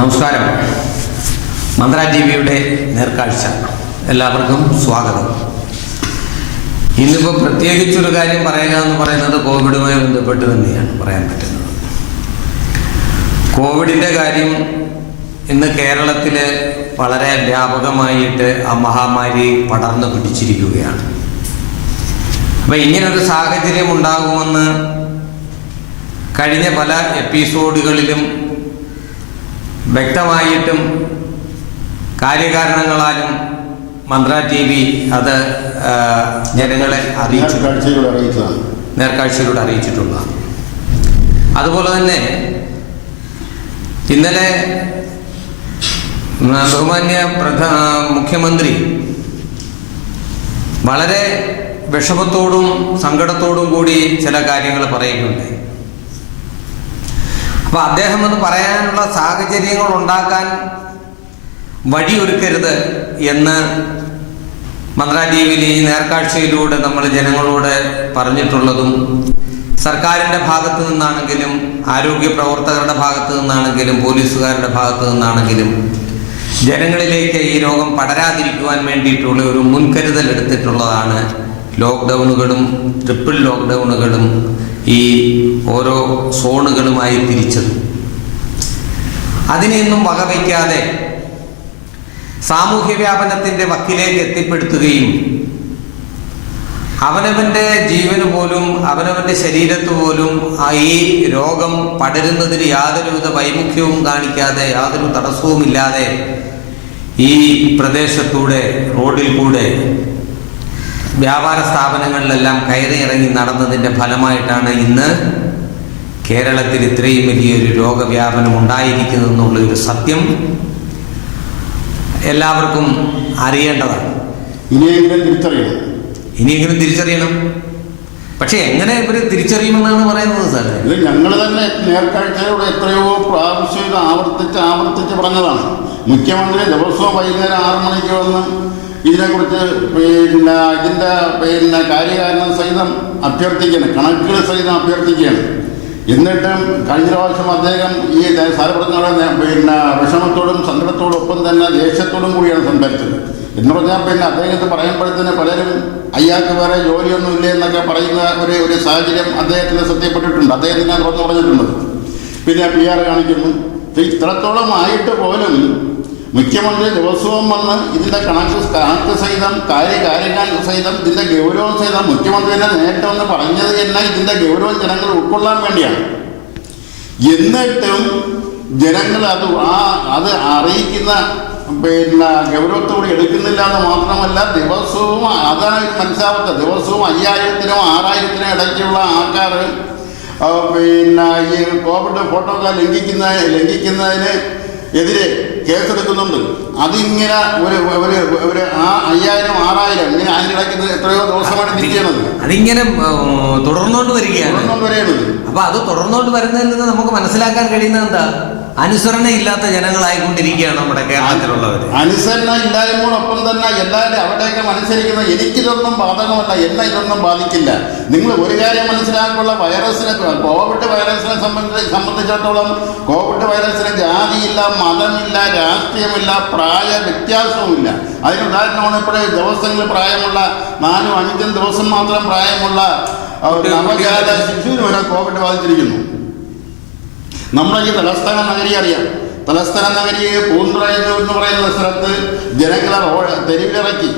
നമസ്കാരം. മന്ത്ര ടിവിയുടെ നേർക്കാഴ്ച എല്ലാവർക്കും സ്വാഗതം. ഇന്നിപ്പോൾ പ്രത്യേകിച്ചൊരു കാര്യം പറയുക എന്ന് പറയുന്നത് കോവിഡുമായി ബന്ധപ്പെട്ട് തന്നെയാണ് പറയാൻ പറ്റുന്നത്. കോവിഡിൻ്റെ കാര്യം ഇന്ന് കേരളത്തിൽ വളരെ വ്യാപകമായിട്ട് ആ മഹാമാരി പടർന്നു പിടിച്ചിരിക്കുകയാണ്. അപ്പം ഇങ്ങനൊരു സാഹചര്യം ഉണ്ടാകുമെന്ന് കഴിഞ്ഞ പല എപ്പിസോഡുകളിലും വ്യക്തമായിട്ടും കാര്യകാരണങ്ങളാലും മന്ത്ര ടി വി അത് ജനങ്ങളെ നേർക്കാഴ്ചയിലൂടെ അറിയിച്ചിട്ടുള്ളതാണ്. അതുപോലെ തന്നെ ഇന്നലെ ബഹുമാന്യ മുഖ്യമന്ത്രി വളരെ വിഷമത്തോടും സങ്കടത്തോടും കൂടി ചില കാര്യങ്ങൾ പറയുകയുണ്ടായി. അപ്പോൾ അദ്ദേഹം അത് പറയാനുള്ള സാഹചര്യങ്ങൾ ഉണ്ടാക്കാൻ വഴിയൊരുക്കരുത് എന്ന് മന്ത്ര ടി വിയിൽ ഈ നേർക്കാഴ്ചയിലൂടെ നമ്മൾ ജനങ്ങളോട് പറഞ്ഞിട്ടുള്ളതും സർക്കാരിൻ്റെ ഭാഗത്തു നിന്നാണെങ്കിലും ആരോഗ്യ പ്രവർത്തകരുടെ ഭാഗത്തു നിന്നാണെങ്കിലും പോലീസുകാരുടെ ഭാഗത്തു നിന്നാണെങ്കിലും ജനങ്ങളിലേക്ക് ഈ രോഗം പടരാതിരിക്കുവാൻ വേണ്ടിയിട്ടുള്ള ഒരു മുൻകരുതൽ എടുത്തിട്ടുള്ളതാണ് ലോക്ക്ഡൗണുകളും ട്രിപ്പിൾ ലോക്ക്ഡൗണുകളും ഈ ഓരോ സോണുകളുമായി തിരിച്ചത്. അതിനെയൊന്നും വകവയ്ക്കാതെ സാമൂഹ്യ വ്യാപനത്തിൻ്റെ വക്കിലേക്ക് എത്തിപ്പെടുത്തുകയും അവനവൻ്റെ ജീവന് പോലും അവനവൻ്റെ ശരീരത്ത് പോലും ഈ രോഗം പടരുന്നതിന് യാതൊരുവിധ വൈമുഖ്യവും കാണിക്കാതെ യാതൊരു തടസ്സവുമില്ലാതെ ഈ പ്രദേശത്തൂടെ റോഡിൽ കൂടെ വ്യാപാര സ്ഥാപനങ്ങളിലെല്ലാം കയറി ഇറങ്ങി നടന്നതിൻ്റെ ഫലമായിട്ടാണ് ഇന്ന് കേരളത്തിൽ ഇത്രയും വലിയൊരു രോഗവ്യാപനം ഉണ്ടായിരിക്കുന്നതെന്നുള്ളൊരു സത്യം എല്ലാവർക്കും അറിയേണ്ടതാണ്. ഇനിയെങ്കിലും തിരിച്ചറിയണം. പക്ഷെ എങ്ങനെ ഇവർ തിരിച്ചറിയുമെന്നാണ് പറയുന്നത് സാർ? ഇത് ഞങ്ങൾ തന്നെ നേർക്കാഴ്ചയോടെ എത്രയോ പ്രാവശ്യം ആവർത്തിച്ച് പറഞ്ഞതാണ്. മുഖ്യമന്ത്രി ദിവസവും വൈകുന്നേരം 6 മണിക്ക് വന്ന് ഇതിനെക്കുറിച്ച് ഇതിൻ്റെ കാര്യകാരണം സഹിതം അഭ്യർത്ഥിക്കുകയാണ്, കണക്കുകൾ സഹിതം അഭ്യർത്ഥിക്കുകയാണ്. എന്നിട്ടും കഴിഞ്ഞ പ്രാവശ്യം അദ്ദേഹം ഈ സാരപ്രജ്ഞയുടെ വിഷമത്തോടും സങ്കടത്തോടും ഒപ്പം തന്നെ ദേഷ്യത്തോടും കൂടിയാണ് സംസാരിച്ചത്. എന്ന് പറഞ്ഞാൽ അദ്ദേഹത്തെ പറയുമ്പോഴത്തേന് പലരും അയാൾക്ക് വേറെ ജോലിയൊന്നും ഇല്ല എന്നൊക്കെ പറയുന്ന ഒരു സാഹചര്യം അദ്ദേഹത്തിന് സത്യപ്പെട്ടിട്ടുണ്ട്, അദ്ദേഹത്തിന് തുറന്നു പറഞ്ഞിട്ടുണ്ട്. പിന്നെ PR കാണിക്കുന്നു. ഇത്രത്തോളം ആയിട്ട് പോലും മുഖ്യമന്ത്രി ദിവസവും വന്ന് ഇതിൻ്റെ കണക്ക് സഹിതം കാര്യകാര്യങ്ങൾ സഹിതം ഇതിൻ്റെ ഗൗരവം സഹിതം മുഖ്യമന്ത്രി തന്നെ നേരിട്ട് വന്ന് പറഞ്ഞത് തന്നെ ഇതിൻ്റെ ഗൗരവം ജനങ്ങൾ ഉൾക്കൊള്ളാൻ വേണ്ടിയാണ്. എന്നിട്ടും ജനങ്ങൾ അത് അറിയിക്കുന്ന ഗൗരവത്തോടെ എടുക്കുന്നില്ല എന്ന് മാത്രമല്ല, ദിവസവും അതാണ് മനസ്സിലാവാത്ത, ദിവസവും 5000-നും 6000-നും ഇടയ്ക്കുള്ള ആൾക്കാർ ഈ കോവിഡ് പ്രോട്ടോക്കോൾ ലംഘിക്കുന്നതിന് എതിരെ കേസെടുക്കുന്നുണ്ട്. അതിങ്ങനെ ഒരു 5000-6000 ഇങ്ങനെ അതിൻ്റെ ഇടയ്ക്ക് എത്രയോ ദിവസമായിട്ട് തിരിക്കണത് അതിങ്ങനെ തുടർന്നുകൊണ്ട് വരികയാണ്. അപ്പൊ അത് തുടർന്നുകൊണ്ട് വരുന്നതിൽ നിന്ന് നമുക്ക് മനസ്സിലാക്കാൻ കഴിയുന്നത് എന്താ? അനുസരണ ഇല്ലാത്ത ജനങ്ങളായിക്കൊണ്ടിരിക്കുകയാണ് നമ്മുടെ കേരളത്തിലുള്ളവർ. അനുസരണ ഇല്ലായ്മയോടൊപ്പം തന്നെ എല്ലാവരും അവിടെയൊക്കെ അനുസരിക്കുന്ന എനിക്കിതൊന്നും ബാധകമല്ല, എന്നെ ഇതൊന്നും ബാധിക്കില്ല. നിങ്ങൾ ഒരു കാര്യം മനസ്സിലാക്കുള്ള കോവിഡ് വൈറസിനെ സംബന്ധിച്ചിടത്തോളം കോവിഡ് വൈറസിന് ജാതിയില്ല, മതമില്ല, രാഷ്ട്രീയമില്ല, പ്രായ വ്യത്യാസവുമില്ല. അതിനുദാഹരണമാണ് ഇപ്പോഴേ ദിവസങ്ങളിൽ പ്രായമുള്ള 4-5 ദിവസം മാത്രം പ്രായമുള്ള നവജാത ശിശുവിന് വരെ കോവിഡ് ബാധിച്ചിരിക്കുന്നു. നമ്മുടെ ഈ തലസ്ഥാന നഗരി അറിയാം. തലസ്ഥാന നഗരി പൂന്തുറ എന്ന് പറയുന്ന സ്ഥലത്ത് ജനങ്ങളെ തെരുവിലിറക്കി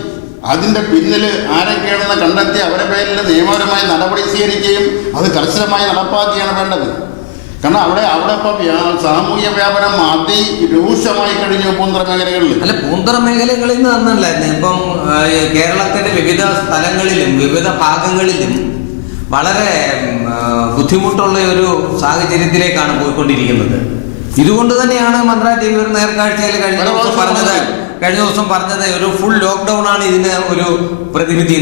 അതിൻ്റെ പിന്നിൽ ആരൊക്കെയാണെന്ന് കണ്ടെത്തി അവരുടെ പേരിൽ നിയമപരമായ നടപടി സ്വീകരിക്കുകയും അത് കർശനമായി നടപ്പാക്കുകയാണ് വേണ്ടത്. കാരണം അവിടെ ഇപ്പം സാമൂഹ്യ വ്യാപനം അതിരൂക്ഷമായി കഴിഞ്ഞു പൂന്തുറ മേഖലകളിൽ. അല്ല, പൂന്തുറ മേഖലകളിൽ നിന്ന് തന്നല്ല, ഇപ്പം കേരളത്തിൻ്റെ വിവിധ സ്ഥലങ്ങളിലും വിവിധ ഭാഗങ്ങളിലും വളരെ ബുദ്ധിമുട്ടുള്ള ഒരു സാഹചര്യത്തിലേക്കാണ് പോയിക്കൊണ്ടിരിക്കുന്നത്. ഇതുകൊണ്ട് തന്നെയാണ് മന്ത്ര ടി വി ഒരു നേർക്കാഴ്ചയിൽ കഴിഞ്ഞ ദിവസം പറഞ്ഞത് ഒരു ഫുൾ ലോക്ക്ഡൗൺ ആണ് ഇതിന് ഒരു പ്രതിവിധി.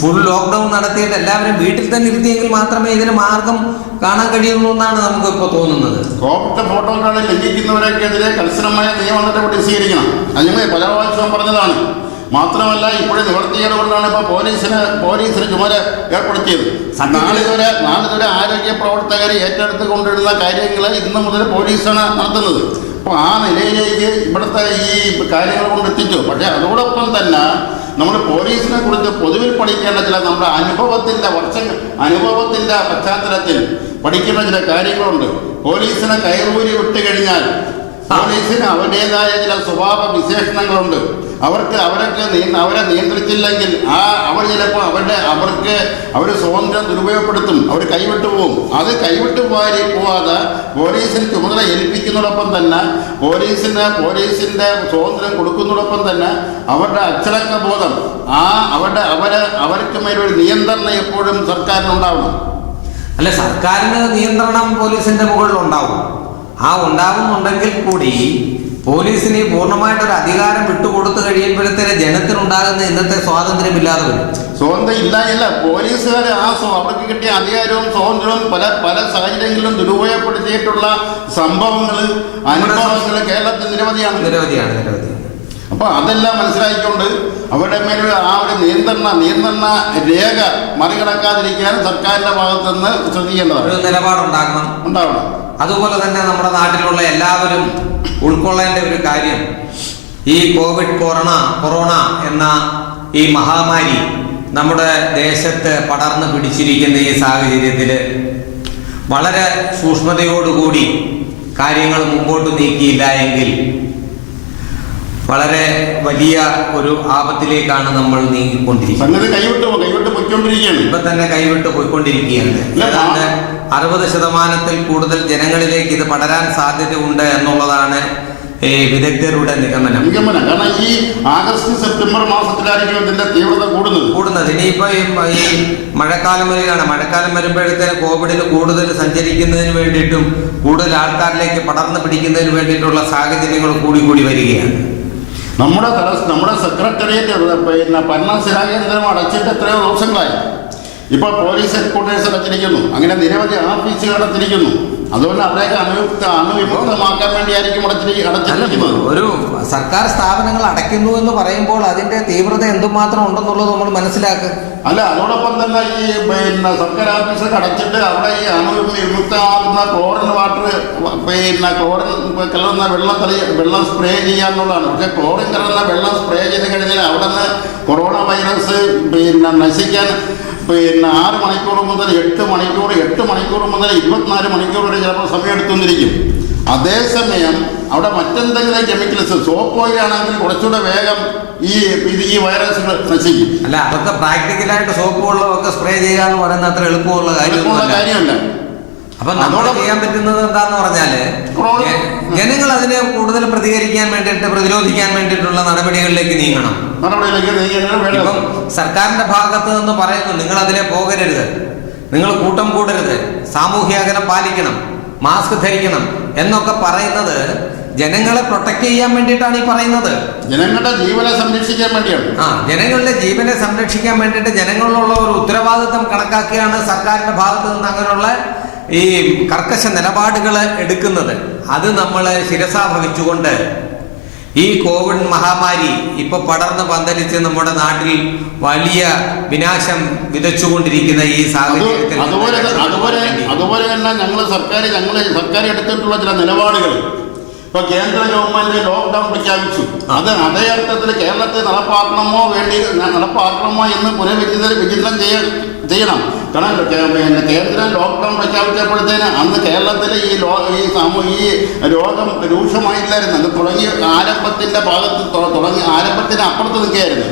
ഫുൾ ലോക്ക്ഡൗൺ നടത്തിയിട്ട് എല്ലാവരും വീട്ടിൽ തന്നെ ഇരുത്തിയെങ്കിൽ മാത്രമേ ഇതിന് മാർഗം കാണാൻ കഴിയുള്ളൂ എന്നാണ് നമുക്ക് ഇപ്പോൾ തോന്നുന്നത്. കോവിഡ് പ്രോട്ടോക്കോൾ ലംഘിക്കുന്നവരെക്കെതിരെ കർശനമായ നിയമ നടപടി സ്വീകരിക്കണം. അങ്ങനെ പല പ്രാവശ്യവും പറഞ്ഞതാണ്. മാത്രമല്ല ഇപ്പോഴും നിവർത്തിയത് കൊണ്ടാണ് ഇപ്പോൾ പോലീസിന് ചുമതല ഏർപ്പെടുത്തിയത്. നാളെ വരെ ആരോഗ്യ പ്രവർത്തകർ ഏറ്റെടുത്ത് കൊണ്ടിരുന്ന കാര്യങ്ങൾ ഇന്ന് മുതൽ പോലീസാണ് നടത്തുന്നത്. അപ്പോൾ ആ നിലയിലേക്ക് ഇവിടുത്തെ ഈ കാര്യങ്ങൾ കൊണ്ട് എത്തിച്ചു. പക്ഷേ അതോടൊപ്പം തന്നെ നമ്മൾ പോലീസിനെ കുറിച്ച് പൊതുവിൽ പഠിക്കേണ്ട ചില നമ്മുടെ അനുഭവത്തിൻ്റെ പശ്ചാത്തലത്തിൽ പഠിക്കുന്ന ചില കാര്യങ്ങളുണ്ട്. പോലീസിനെ കയറൂരി വിട്ട് കഴിഞ്ഞാൽ പോലീസിന് അവരുടേതായ ചില സ്വഭാവ വിശേഷണങ്ങളുണ്ട്. അവരെ നിയന്ത്രിച്ചില്ലെങ്കിൽ അവർ ചിലപ്പോൾ അവർ സ്വാതന്ത്ര്യം ദുരുപയോഗപ്പെടുത്തും, അവർ കൈവിട്ടു പോകും. അത് കൈവിട്ടു പോവാതെ പോലീസിന് ചുമതല ഏൽപ്പിക്കുന്നതോടൊപ്പം തന്നെ പോലീസിൻ്റെ സ്വാതന്ത്ര്യം കൊടുക്കുന്നതോടൊപ്പം തന്നെ അവരുടെ അച്ചടക്ക ബോധം അവർക്ക് മേലൊരു നിയന്ത്രണം എപ്പോഴും സർക്കാരിനുണ്ടാവണം. അല്ല, സർക്കാരിന് നിയന്ത്രണം പോലീസിന്റെ മുകളിൽ ഉണ്ടാവും. ഉണ്ടാവുന്നുണ്ടെങ്കിൽ കൂടി പോലീസിന് പൂർണ്ണമായിട്ടൊരു അധികാരം വിട്ടുകൊടുത്തു കഴിയുമ്പോഴത്തേന് ജനത്തിനുണ്ടാകുന്ന ഇന്നത്തെ സ്വാതന്ത്ര്യമില്ലാതെ വരും. സ്വാതന്ത്ര്യം ഇല്ല. പോലീസുകാർ അവർക്ക് കിട്ടിയ അധികാരവും സ്വാതന്ത്ര്യവും പല സാഹചര്യങ്ങളിലും ദുരുപയോഗപ്പെടുത്തിയിട്ടുള്ള അനുഭവങ്ങൾ കേരളത്തിൽ നിരവധിയാണ്. അപ്പോൾ അതെല്ലാം മനസ്സിലാക്കിക്കൊണ്ട് അവരുടെ മേലുള്ള ആ ഒരു നിയന്ത്രണ രേഖ മറികടക്കാതിരിക്കാൻ സർക്കാരിന്റെ ഭാഗത്തു നിന്ന് ശ്രദ്ധിക്കേണ്ടതാണ്. ഒരു നിലപാടുണ്ടാവണം. അതുപോലെ തന്നെ നമ്മുടെ നാട്ടിലുള്ള എല്ലാവരും ഉൾക്കൊള്ളേണ്ട ഒരു കാര്യം, ഈ കൊറോണ എന്ന ഈ മഹാമാരി നമ്മുടെ ദേശത്ത് പടർന്നു പിടിച്ചിരിക്കുന്ന ഈ സാഹചര്യത്തിൽ വളരെ സൂക്ഷ്മതയോടുകൂടി കാര്യങ്ങൾ മുമ്പോട്ട് നീക്കിയില്ല എങ്കിൽ വളരെ വലിയ ഒരു ആപത്തിലേക്കാണ് നമ്മൾ നീങ്ങിക്കൊണ്ടിരിക്കുന്നത്. ഇപ്പൊ തന്നെ കൈവിട്ട് പോയിക്കൊണ്ടിരിക്കുകയാണ്. ഏതാണ്ട് 60% കൂടുതൽ ജനങ്ങളിലേക്ക് ഇത് പടരാൻ സാധ്യതയുണ്ട് എന്നുള്ളതാണ് വിദഗ്ധരുടെ നിഗമനം. കാരണം ഈ ആഗസ്റ്റ് സെപ്റ്റംബർ മാസത്തിലായിരിക്കും ഇതിന്റെ തീവ്രത കൂടുന്നത്. ഇനിയിപ്പോ ഈ മഴക്കാലം വരികയാണ്. മഴക്കാലം വരുമ്പോഴത്തേന് കോവിഡിന് കൂടുതൽ സഞ്ചരിക്കുന്നതിന് വേണ്ടിയിട്ടും കൂടുതൽ ആൾക്കാരിലേക്ക് പടർന്നു പിടിക്കുന്നതിന് വേണ്ടിയിട്ടുള്ള സാഹചര്യങ്ങൾ കൂടി വരികയാണ്. നമ്മുടെ സെക്രട്ടേറിയറ്റ് ഭരണസ്ഥിരാകേന്ദ്രം അടച്ചിട്ട് എത്രയോ ദിവസങ്ങളായി. ഇപ്പോൾ പോലീസ് ഹെഡ്ക്വാർട്ടേഴ്സ് അടച്ചിരിക്കുന്നു. അങ്ങനെ നിരവധി ഓഫീസുകൾ അടച്ചിരിക്കുന്നു. അതുകൊണ്ട് അവിടെയൊക്കെ അണുവിമുക്തമാക്കാൻ വേണ്ടിയായിരിക്കും അടച്ചിരിക്കുന്നത്. ഒരു സർക്കാർ സ്ഥാപനങ്ങൾ അടയ്ക്കുന്നു എന്ന് പറയുമ്പോൾ അതിന്റെ തീവ്രത എന്തുമാത്രം ഉണ്ടെന്നുള്ളത് നമ്മൾ മനസ്സിലാക്കുക. അല്ല, അതോടൊപ്പം തന്നെ ഈ സർക്കാർ ഓഫീസൊക്കെ അടച്ചിട്ട് അവിടെ ഈ അണുവിമുക്തമാകുന്ന ക്ലോറിൻ വാട്ടർ ക്ലോറിൻ കലർന്ന വെള്ളം സ്പ്രേ ചെയ്യാന്നുള്ളതാണ്. പക്ഷെ ക്ലോറിൻ കലർന്ന വെള്ളം സ്പ്രേ ചെയ്ത് കഴിഞ്ഞാൽ അവിടെ നിന്ന് കൊറോണ വൈറസ് നശിക്കാൻ 6 മണിക്കൂർ മുതൽ 8 മണിക്കൂർ 24 മണിക്കൂർ വരെ ചിലപ്പോൾ സമയമെടുത്തുന്നിരിക്കും. അതേസമയം അവിടെ മറ്റെന്തെങ്കിലും കെമിക്കൽസ്, സോപ്പ് ഓയിലാണെങ്കിൽ കുറച്ചുകൂടെ വേഗം ഈ വൈറസുകൾ നശിക്കും. അല്ല, അതൊക്കെ പ്രാക്ടിക്കലായിട്ട് സോപ്പ് വെള്ളമൊക്കെ സ്പ്രേ ചെയ്യുക എന്ന് പറയുന്നത് അത്ര എളുപ്പമുള്ള കാര്യമല്ല. അപ്പൊ നമ്മൾ ചെയ്യാൻ പറ്റുന്നത് എന്താന്ന് പറഞ്ഞാല് ജനങ്ങൾ അതിനെ കൂടുതൽ പ്രതിരോധിക്കാൻ വേണ്ടിയിട്ടുള്ള നടപടികളിലേക്ക് നീങ്ങണം. ഇപ്പം സർക്കാരിന്റെ ഭാഗത്ത് നിന്ന് പറയുന്നു, നിങ്ങൾ അതിലെ പോകരുത്, നിങ്ങൾ കൂട്ടം കൂടരുത്, സാമൂഹ്യ അകലം പാലിക്കണം, മാസ്ക് ധരിക്കണം എന്നൊക്കെ പറയുന്നത് ജനങ്ങളെ പ്രൊട്ടക്ട് ചെയ്യാൻ വേണ്ടിയിട്ടാണ് ഈ പറയുന്നത്. ജനങ്ങളുടെ ജീവനെ സംരക്ഷിക്കാൻ വേണ്ടിയാണ്. ജനങ്ങളുടെ ജീവനെ സംരക്ഷിക്കാൻ വേണ്ടിയിട്ട് ജനങ്ങളിലുള്ള ഒരു ഉത്തരവാദിത്വം കണക്കാക്കിയാണ് സർക്കാരിന്റെ ഭാഗത്ത് നിന്ന് അങ്ങനെയുള്ള ഈ കർക്കശ നിലപാടുകൾ എടുക്കുന്നത്. അത് നമ്മൾ ശിരസാ വഹിച്ചുകൊണ്ട് ഈ കോവിഡ് മഹാമാരി ഇപ്പൊ പടർന്ന് പന്തലിച്ച് നമ്മുടെ നാട്ടിൽ വലിയ വിനാശം വിതച്ചുകൊണ്ടിരിക്കുന്ന ഈ സാഹചര്യത്തിൽ അതുപോലെ തന്നെ ഞങ്ങൾ സർക്കാർ എടുത്തിട്ടുള്ള ചില നിലപാടുകൾ, ഇപ്പൊ കേന്ദ്ര ഗവൺമെന്റ് ലോക്ക്ഡൌൺ പ്രഖ്യാപിച്ചു. അത് അതേ അർത്ഥത്തിൽ കേരളത്തിൽ നടപ്പാക്കണമോ എന്ന് പുനർവിചിന്തനം ചെയ്യണം. കാരണം കേന്ദ്രം ലോക്ക്ഡൌൺ പ്രഖ്യാപിച്ചപ്പോഴത്തേന് അന്ന് കേരളത്തിൽ ഈ രോഗം രൂക്ഷമായില്ലായിരുന്നു. അത് ആരംഭത്തിന് അപ്പുറത്ത് നിൽക്കുകയായിരുന്നു.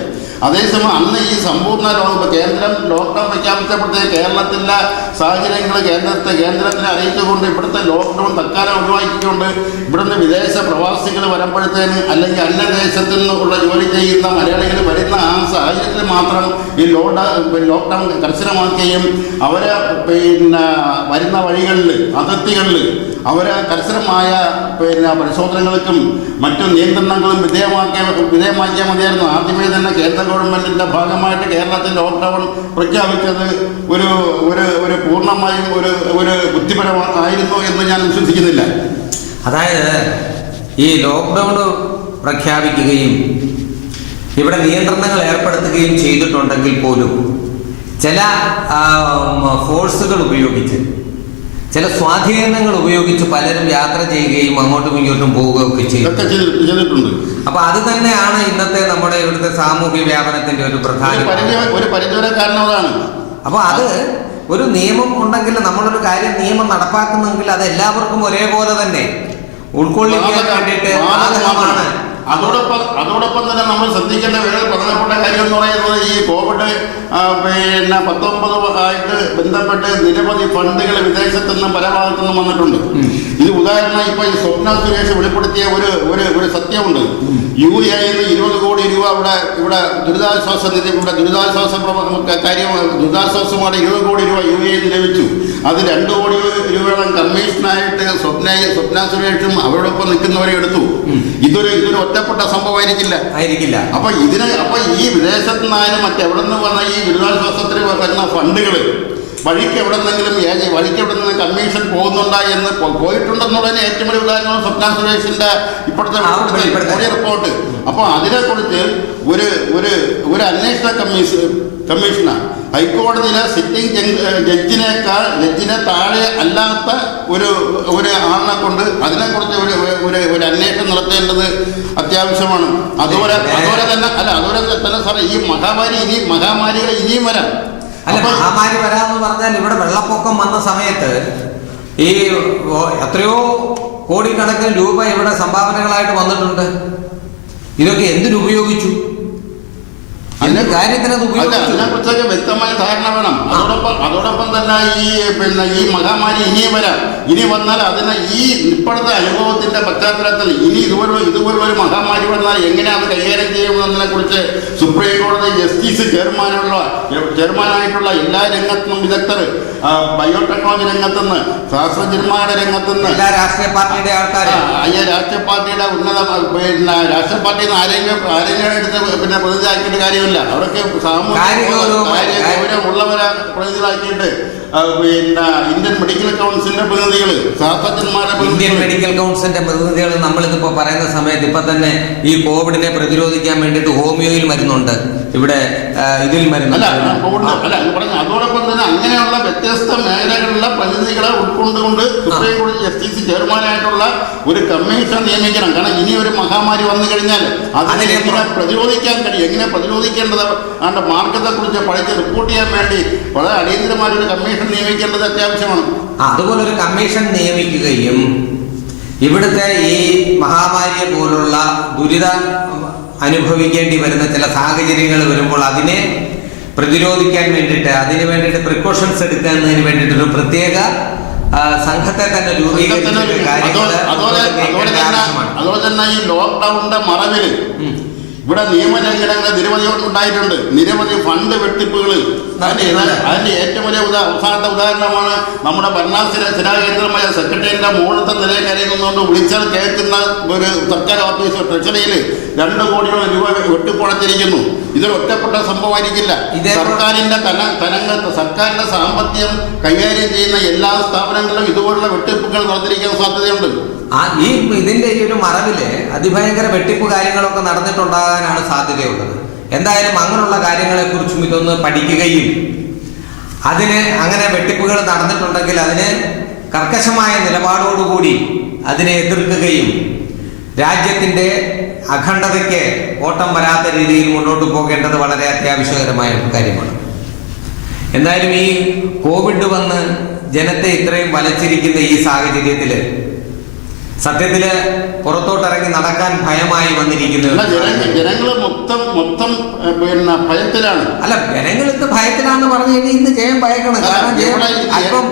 അതേസമയം അന്ന് ഈ സമ്പൂർണ്ണ കേന്ദ്രം ലോക്ക്ഡൌൺ പ്രഖ്യാപിച്ചപ്പോഴത്തേക്ക് കേരളത്തിലെ സാഹചര്യങ്ങൾ കേന്ദ്രത്തിനെ അറിയിച്ചുകൊണ്ട് ഇവിടുത്തെ ലോക്ക്ഡൌൺ തൽക്കാലം ഒഴിവാക്കിക്കൊണ്ട് ഇവിടുന്ന് വിദേശ പ്രവാസികൾ വരുമ്പോഴത്തേന് അല്ലെങ്കിൽ അന്യദേശത്തിൽ നിന്നുള്ള ജോലി ചെയ്യുന്ന മലയാളികൾ വരുന്ന ആ സാഹചര്യത്തിൽ മാത്രം ഈ ലോക്ക്ഡൌൺ കർശനമാക്കുകയും അവരെ വരുന്ന വഴികളിൽ അതിർത്തികളിൽ അവരെ കർശനമായ പരിശോധനകൾക്കും മറ്റു നിയന്ത്രണങ്ങളും വിധേയമാക്കിയാൽ മതിയായിരുന്നു. ആദ്യമേ തന്നെ കേന്ദ്ര ഗവൺമെന്റിന്റെ ഭാഗമായിട്ട് കേരളത്തിൽ ലോക്ക്ഡൌൺ പ്രഖ്യാപിച്ചത് ഒരു പൂർണ്ണമായും ഒരു ബുദ്ധിപരമായിരുന്നു എന്ന് ഞാൻ വിശ്വസിക്കുന്നില്ല. അതായത് ഈ ലോക്ക്ഡൌൺ പ്രഖ്യാപിക്കുകയും ഇവിടെ നിയന്ത്രണങ്ങൾ ഏർപ്പെടുത്തുകയും ചെയ്തിട്ടുണ്ടെങ്കിൽ പോലും ചില ഫോഴ്സുകൾ ഉപയോഗിച്ച് ചില സ്വാധീനങ്ങൾ ഉപയോഗിച്ച് പലരും യാത്ര ചെയ്യുകയും അങ്ങോട്ടും ഇങ്ങോട്ടും പോവുകയൊക്കെ ചെയ്തിട്ടുണ്ട്. അപ്പൊ അത് തന്നെയാണ് ഇന്നത്തെ നമ്മുടെ ഇവിടുത്തെ സാമൂഹ്യ വ്യാപനത്തിന്റെ ഒരു പ്രധാന ഒരു പരിധിവരെ കാരണം അതാണ്. അപ്പൊ അത് ഒരു നിയമം ഉണ്ടെങ്കിൽ നമ്മളൊരു കാര്യം നിയമം നടപ്പാക്കുന്നെങ്കിൽ അത് എല്ലാവർക്കും ഒരേപോലെ തന്നെ ഉൾക്കൊള്ളിക്കാൻ വേണ്ടിയിട്ട് ബാധകമാണ്. അതോടൊപ്പം തന്നെ നമ്മൾ ശ്രദ്ധിക്കേണ്ട വേറെ പ്രധാനപ്പെട്ട കാര്യം എന്ന് പറയുന്നത് ഈ കോവിഡ് 19 ആയിട്ട് ബന്ധപ്പെട്ട് നിരവധി ഫണ്ടുകൾ വിദേശത്തു നിന്നും പല ഭാഗത്തു നിന്നും വന്നിട്ടുണ്ട്. ഇത് ഉദാഹരണം ഇപ്പൊ ഈ സ്വപ്ന സുരേഷ് വെളിപ്പെടുത്തിയ ഒരു സത്യമുണ്ട്. UAE 20 കോടി രൂപ ഇവിടെ ദുരിതാശ്വാസ നിധി ദുരിതാശ്വാസമാണ് 20 കോടി രൂപ UAE ലഭിച്ചു. അത് 2 കോടി രൂപയോളം കമ്മീഷനായിട്ട് സ്വപ്ന സുരേഷും അവരോടൊപ്പം നിൽക്കുന്നവരെ എടുത്തു. ഇതൊരു ഒറ്റപ്പെട്ട സംഭവമായിരിക്കില്ല. അപ്പൊ ഈ വിദേശത്തു നിന്നായാലും മറ്റെവിടെ നിന്ന് വന്ന ഈ ദുരിതാശ്വാസത്തിന് വരുന്ന ഫണ്ടുകൾ വഴിക്ക് എവിടെ നിന്ന് കമ്മീഷൻ പോകുന്നുണ്ടാ എന്ന് പോയിട്ടുണ്ടെന്നുള്ളതിന് ഏറ്റവും വലിയ ഉദാഹരണം സ്വപ്ന സുരേഷിന്റെ ഇപ്പോഴത്തെ റിപ്പോർട്ട്. അപ്പോൾ അതിനെക്കുറിച്ച് ഒരു അന്വേഷണ കമ്മീഷണർ ഹൈക്കോടതിയിലെ സിറ്റിംഗ് ജഡ്ജിനെ താഴെ അല്ലാത്ത ഒരു ആളിനെ കൊണ്ട് അതിനെക്കുറിച്ച് ഒരു അന്വേഷണം നടത്തേണ്ടത് അത്യാവശ്യമാണ്. അതുപോലെ തന്നെ സാറേ ഈ മഹാമാരികൾ ഇനിയും വരാം. അല്ല, മഹാമാരി വരാമെന്ന് പറഞ്ഞാൽ ഇവിടെ വെള്ളപ്പൊക്കം വന്ന സമയത്ത് ഈ എത്രയോ കോടിക്കണക്കിന് രൂപ ഇവിടെ സംഭാവനകളായിട്ട് വന്നിട്ടുണ്ട്. ഇതൊക്കെ എന്തിനുപയോഗിച്ചു? അതിനെക്കുറിച്ചൊക്കെ വ്യക്തമായ ധാരണ വേണം. അതോടൊപ്പം തന്നെ ഈ മഹാമാരി ഇനിയും വരാം. ഇനി വന്നാൽ അതിനെ ഈ ഇപ്പോഴത്തെ അനുഭവത്തിന്റെ പശ്ചാത്തലത്തിൽ ഇനി ഇതുപോലൊരു മഹാമാരി വന്നാൽ എങ്ങനെ അത് കൈകാര്യം ചെയ്യുമെന്നതിനെ കുറിച്ച് സുപ്രീം കോടതി ജസ്റ്റിസ് ചെയർമാനായിട്ടുള്ള എല്ലാ രംഗത്തുനിന്നും വിദഗ്ധർ, ബയോടെക്നോളജി രംഗത്തുനിന്ന്, ശാസ്ത്രജ്ഞന്മാരുടെ രംഗത്തുനിന്ന്, എല്ലാ രാഷ്ട്രീയ പാർട്ടിയുടെ ആൾക്കാർ, രാഷ്ട്രീയ പാർട്ടിയുടെ രാഷ്ട്രീയ പാർട്ടിയിൽ നിന്ന് ആരെങ്കിലും എടുത്ത് പ്രതിനിധിയാക്കിയിട്ട് കാര്യമില്ല. അവരൊക്കെ ഉള്ളവരെ പ്രതിനിധികളാക്കിയിട്ട് ഇന്ത്യൻ മെഡിക്കൽ കൗൺസിലിന്റെ പ്രതിനിധികൾ, ശാസ്ത്രജ്ഞന്മാരുടെ ഇന്ത്യൻ മെഡിക്കൽ കൗൺസിലിന്റെ പ്രതിനിധികൾ നമ്മളിതിപ്പോ പറയുന്ന സമയത്ത് ഇപ്പൊ തന്നെ ഈ കോവിഡിനെ പ്രതിരോധിക്കാൻ വേണ്ടിയിട്ട് ഹോമിയോയിൽ മരുന്നുണ്ട്, ഇവിടെ ഇതിൽ മരുന്നുണ്ട്. അതോടൊപ്പം തന്നെ അങ്ങനെയുള്ള വ്യത്യസ്ത മേഖലകളിലെ പ്രതിനിധികളെ ഉൾക്കൊണ്ടുകൊണ്ട് സുപ്രീം കോടതി ജസ്റ്റിസ് ചെയർമാനായിട്ടുള്ള ഒരു കമ്മീഷൻ നിയമിക്കണം. കാരണം ഇനി ഒരു മഹാമാരി വന്നു കഴിഞ്ഞാൽ അതിനെ എങ്ങനെ പ്രതിരോധിക്കാൻ കഴിയും, എങ്ങനെ പ്രതിരോധിക്കേണ്ടത് അതിന്റെ മാർഗത്തെക്കുറിച്ച് പഠിച്ച് റിപ്പോർട്ട് ചെയ്യാൻ വേണ്ടി വളരെ അടിയന്തരമായ ഒരു കമ്മീഷൻ നിയമിക്കേണ്ടത് അത്യാവശ്യമാണ്. അതുപോലെ ഒരു കമ്മീഷൻ നിയമിക്കുകയും ഇവിടുത്തെ ഈ മഹാമാരിയെ പോലുള്ള ദുരിതം അനുഭവിക്കേണ്ടി വരുന്ന ചില സാഹചര്യങ്ങൾ വരുമ്പോൾ അതിനെ പ്രതിരോധിക്കാൻ വേണ്ടിയിട്ട് അതിന് വേണ്ടിയിട്ട് പ്രിക്കോഷൻസ് എടുക്കുന്നതിന് വേണ്ടിയിട്ട് ഒരു പ്രത്യേക സംഘത്തെ തന്നെ രൂപീകരിക്കുന്ന കാര്യങ്ങൾ. അതുപോലെ തന്നെ ഈ ലോക്ക്ഡൌണിന്റെ മറവിൽ ഇവിടെ നിയമലംഘനങ്ങൾ നിരവധി ഉണ്ടായിട്ടുണ്ട്. നിരവധി ഫണ്ട് വെട്ടിപ്പുകൾ. അതിന്റെ ഏറ്റവും വലിയ അവസാനത്തെ ഉദാഹരണമാണ് നമ്മുടെ ഭരണാധികാരമായ സെക്രട്ടറിയുടെ മുകളിലത്തെ നിലയിൽ കരയുന്നതുകൊണ്ട് വിളിച്ചാൽ കേൾക്കുന്ന ഒരു സർക്കാർ ഓഫീസ് ട്രഷറിയിൽ 2 കോടിയോളം രൂപ വെട്ടിപ്പുണച്ചിരിക്കുന്നു. ഇതൊരു ഒറ്റപ്പെട്ട സംഭവമായിരിക്കില്ല. സർക്കാരിന്റെ സാമ്പത്തികം കൈകാര്യം ചെയ്യുന്ന എല്ലാ സ്ഥാപനങ്ങളിലും ഇതുപോലുള്ള വെട്ടിപ്പുകൾ നടത്തിയിരിക്കാൻ സാധ്യതയുണ്ട്. ഇതിന്റെ ഈ ഒരു മറവില് അതിഭയങ്കര വെട്ടിപ്പ് കാര്യങ്ങളൊക്കെ നടന്നിട്ടുണ്ടാകാനാണ് സാധ്യതയുള്ളത്. എന്തായാലും അങ്ങനെയുള്ള കാര്യങ്ങളെക്കുറിച്ചും ഇതൊന്ന് പഠിക്കുകയും അങ്ങനെ വെട്ടിപ്പുകൾ നടന്നിട്ടുണ്ടെങ്കിൽ അതിന് കർക്കശമായ നിലപാടോടുകൂടി അതിനെ എതിർക്കുകയും രാജ്യത്തിന്റെ അഖണ്ഡതയ്ക്ക് ഓട്ടം വരാത്ത രീതിയിൽ മുന്നോട്ട് പോകേണ്ടത് വളരെ അത്യാവശ്യകരമായ ഒരു കാര്യമാണ്. എന്തായാലും ഈ കോവിഡ് വന്ന് ജനത്തെ ഇത്രയും വലച്ചിരിക്കുന്ന ഈ സാഹചര്യത്തില് സത്യത്തില് പുറത്തോട്ടിറങ്ങി നടക്കാൻ ഭയമായി വന്നിരിക്കുന്നു. ജനങ്ങള് മൊത്തം ഭയത്തിലാണ്. അല്ല, ജനങ്ങൾക്ക് ഭയത്തിലാണെന്ന് പറഞ്ഞു കഴിഞ്ഞാൽ ഇന്ന് ജയം ഭയക്കണം. കാരണം അല്പം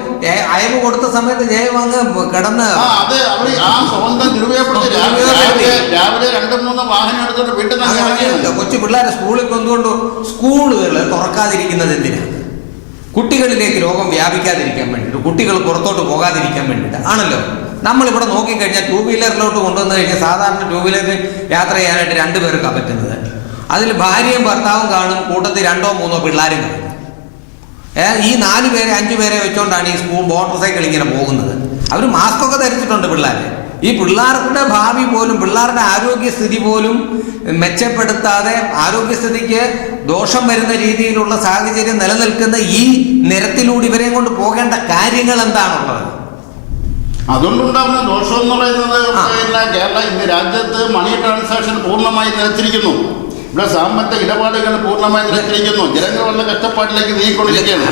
അയവ് കൊടുത്ത സമയത്ത് ജയം അങ്ങ് കിടന്ന് രാവിലെ 2-3 വാഹനം എടുത്തോണ്ട് വീട്ടിൽ കൊച്ചു പിള്ളേരെ സ്കൂളിൽ കൊണ്ടുകൊണ്ട് സ്കൂളുകൾ തുറക്കാതിരിക്കുന്നത് എന്തിനാണ്? കുട്ടികളിലേക്ക് രോഗം വ്യാപിക്കാതിരിക്കാൻ വേണ്ടിയിട്ട്, കുട്ടികൾ പുറത്തോട്ട് പോകാതിരിക്കാൻ വേണ്ടിയിട്ട് ആണല്ലോ. നമ്മളിവിടെ നോക്കിക്കഴിഞ്ഞാൽ 2 വീലറിലോട്ട് കൊണ്ടുവന്നു കഴിഞ്ഞാൽ സാധാരണ 2 വീലറിൽ യാത്ര ചെയ്യാനായിട്ട് 2 പേർക്കാണ് പറ്റുന്നത്. അതിൽ ഭാര്യയും ഭർത്താവും കാണും, കൂട്ടത്തിൽ 2-3 പിള്ളേരും കാണും. ഈ 4 പേരെ 5 പേരെ വെച്ചോണ്ടാണ് ഈ മോട്ടോർ സൈക്കിൾ ഇങ്ങനെ പോകുന്നത്. അവർ മാസ്കൊക്കെ ധരിച്ചിട്ടുണ്ട് പിള്ളേരെ. ഈ പിള്ളേരുടെ ഭാവി പോലും, പിള്ളേരുടെ ആരോഗ്യസ്ഥിതി പോലും മെച്ചപ്പെടുത്താതെ, ആരോഗ്യസ്ഥിതിക്ക് ദോഷം വരുന്ന രീതിയിലുള്ള സാഹചര്യം നിലനിൽക്കുന്ന ഈ നിരത്തിലൂടെ ഇവരെയും കൊണ്ട് പോകേണ്ട കാര്യങ്ങൾ എന്താണുള്ളത്? അതുകൊണ്ടുണ്ടാകുന്ന ദോഷം എന്ന് പറയുന്നത് പിന്നെ കേരള ഇന്ന് രാജ്യത്ത് മണി ട്രാൻസാക്ഷൻ പൂർണ്ണമായി നിലച്ചിരിക്കുന്നു. ഇവിടെ സാമ്പത്തിക ഇടപാടുകൾ പൂർണ്ണമായി നിലച്ചിരിക്കുന്നു. ജനങ്ങൾ വളരെ കഷ്ടപ്പാടിലേക്ക് നീങ്ങിക്കൊണ്ടിരിക്കുകയാണ്.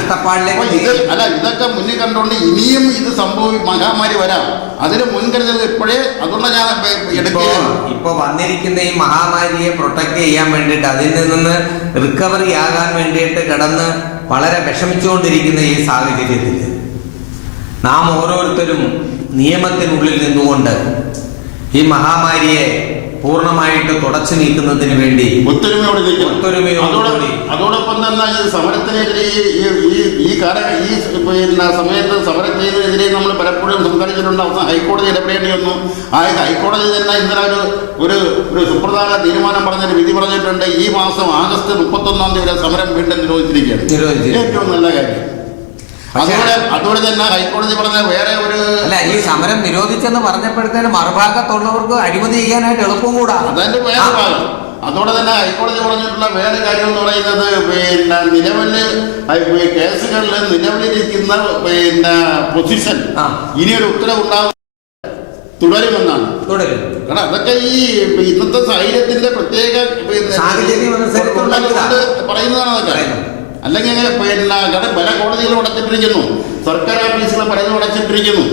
ഇതൊക്കെ മുന്നിൽ കണ്ടുകൊണ്ട് ഇനിയും ഇത് മഹാമാരി വരാം. അതിന് മുൻകരുതൽ ഇപ്പോഴേ അതുകൊണ്ട് ഞാൻ ഇപ്പൊ വന്നിരിക്കുന്ന ഈ മഹാമാരിയെ പ്രൊട്ടക്ട് ചെയ്യാൻ വേണ്ടിയിട്ട് അതിൽ നിന്ന് റിക്കവറി ആകാൻ വേണ്ടിയിട്ട് കിടന്ന് വളരെ വിഷമിച്ചുകൊണ്ടിരിക്കുന്ന ഈ സാഹചര്യത്തിൽ നാം ഓരോരുത്തരും നിയമത്തിനുള്ളിൽ നിന്നുകൊണ്ട് ഈ മഹാമാരിയെ പൂർണ്ണമായിട്ട് തുടച്ചു നീക്കുന്നതിന് വേണ്ടി അതോടൊപ്പം തന്നെ ഈ സമരത്തിനെതിരെ ഈ സമയത്ത് സമരത്തിനെതിരെ നമ്മൾ പലപ്പോഴും സംസാരിച്ചിട്ടുണ്ട്. അവസാനം ഹൈക്കോടതി ഇടപെടേണ്ടി വന്നു. ആ ഹൈക്കോടതി തന്നെ ഇന്നലെ ഒരു സുപ്രധാന തീരുമാനം വിധി പറഞ്ഞിട്ടുണ്ട്. ഈ മാസം ആഗസ്റ്റ് 31 വരെ സമരം വീണ്ടും നിരോധിച്ചിരിക്കുകയാണ്. ഏറ്റവും നല്ല കാര്യം. അതുപോലെ തന്നെ ഹൈക്കോടതി പറഞ്ഞ വേറെ ഈ സമരം നിരോധിച്ചെന്ന് പറഞ്ഞപ്പോഴത്തേനും മറുഭാഗത്തുള്ളവർക്ക് അഴിമതി ചെയ്യാനായിട്ട് എളുപ്പം കൂടാ. അതിന്റെ വേറെ ഭാഗം. അതോടെ തന്നെ ഹൈക്കോടതി പറഞ്ഞിട്ടുള്ള വേറെ കാര്യം എന്ന് പറയുന്നത് പിന്നെ നിലവില് കേസുകളിൽ നിലവിലിരിക്കുന്ന പിന്നെ പൊസിഷൻ ഇനിയൊരു ഉത്തരവുണ്ടാകും തുടരുമെന്നാണ്. കാരണം അതൊക്കെ ഈ ഇന്നത്തെ സാഹചര്യത്തിന്റെ പ്രത്യേക പറയുന്നതാണ് അതൊക്കെ. അല്ലെങ്കിൽ പിന്നെ പല കോടതികളും അടച്ചിട്ടിരിക്കുന്നു, സർക്കാർ ഓഫീസുകൾ പലതും അടച്ചിട്ടിരിക്കുന്നു.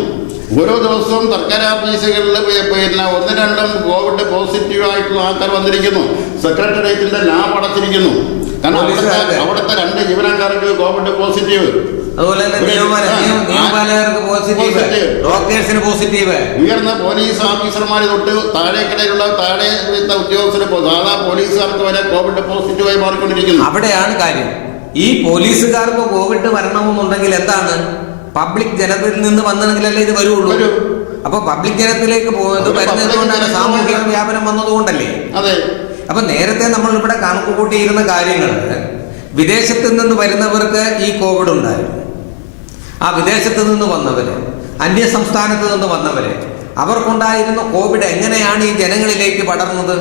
ഓരോ ദിവസവും സർക്കാർ ഓഫീസുകളിൽ പിന്നെ 1-2 കോവിഡ് പോസിറ്റീവ് ആയിട്ടുള്ള ആൾക്കാർ വന്നിരിക്കുന്നു. സെക്രട്ടേറിയറ്റിന്റെ ലാബ് അടച്ചിരിക്കുന്നു. കാരണം അവിടുത്തെ 2 ജീവനക്കാർക്ക് കോവിഡ് പോസിറ്റീവ്. ഉയർന്ന പോലീസ് ഓഫീസർമാര് തൊട്ട് താഴേക്കിടയിലുള്ള താഴെ ഉദ്യോഗസ്ഥര് സാധാ പോലീസുകാർക്ക് വരെ കോവിഡ് പോസിറ്റീവായി മാറിക്കൊണ്ടിരിക്കുന്നു. അവിടെയാണ് കാര്യം. ഈ പോലീസുകാർക്ക് കോവിഡ് വരണമെന്നുണ്ടെങ്കിൽ എന്താണ്? പബ്ലിക് ജനത്തിൽ നിന്ന് വന്നെങ്കിലല്ലേ ഇത് വരുള്ളൂ. അപ്പൊ പബ്ലിക് ജനത്തിലേക്ക് വരുന്നത് കൊണ്ടാണ് സാമൂഹിക വ്യാപനം വന്നതുകൊണ്ടല്ലേ. അപ്പൊ നേരത്തെ നമ്മൾ ഇവിടെ കണക്ക് കൂട്ടിയിരുന്ന കാര്യങ്ങൾ വിദേശത്ത് നിന്ന് വരുന്നവർക്ക് ഈ കോവിഡ് ഉണ്ടായിരുന്നു. ആ വിദേശത്ത് നിന്ന് വന്നവര്, അന്യ സംസ്ഥാനത്ത് നിന്ന് വന്നവര്, അവർക്കുണ്ടായിരുന്ന കോവിഡ് എങ്ങനെയാണ് ഈ ജനങ്ങളിലേക്ക് പടർന്നത്?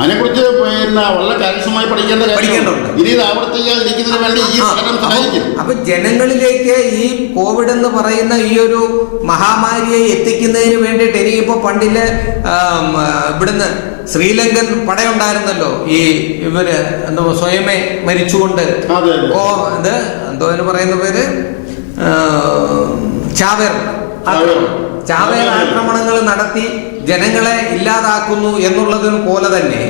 അതിനെക്കുറിച്ച് പിന്നെ വളരെ കാര്യക്ഷമമായി പഠിക്കേണ്ടതുണ്ട്. ഇനി ഇത് ആവർത്തിക്കാതിരിക്കുന്നതിന് വേണ്ടി ഈ പഠനം സഹായിക്കും. അപ്പൊ ജനങ്ങളിലേക്ക് ഈ കോവിഡ് എന്ന് പറയുന്ന ഈ ഒരു മഹാമാരിയെ എത്തിക്കുന്നതിന് വേണ്ടിയിട്ട് എനിക്കിപ്പോ പണ്ടില് ഇവിടുന്ന് ശ്രീലങ്കൻ പടയുണ്ടായിരുന്നല്ലോ, ഈ ഇവര് എന്തോ സ്വയമേ മരിച്ചുകൊണ്ട് എന്തോ പറയുന്ന പേര് ചാവേർ ആക്രമണങ്ങൾ നടത്തി ജനങ്ങളെ ഇല്ലാതാക്കുന്നു എന്നുള്ളതിന് പോലെ തന്നെ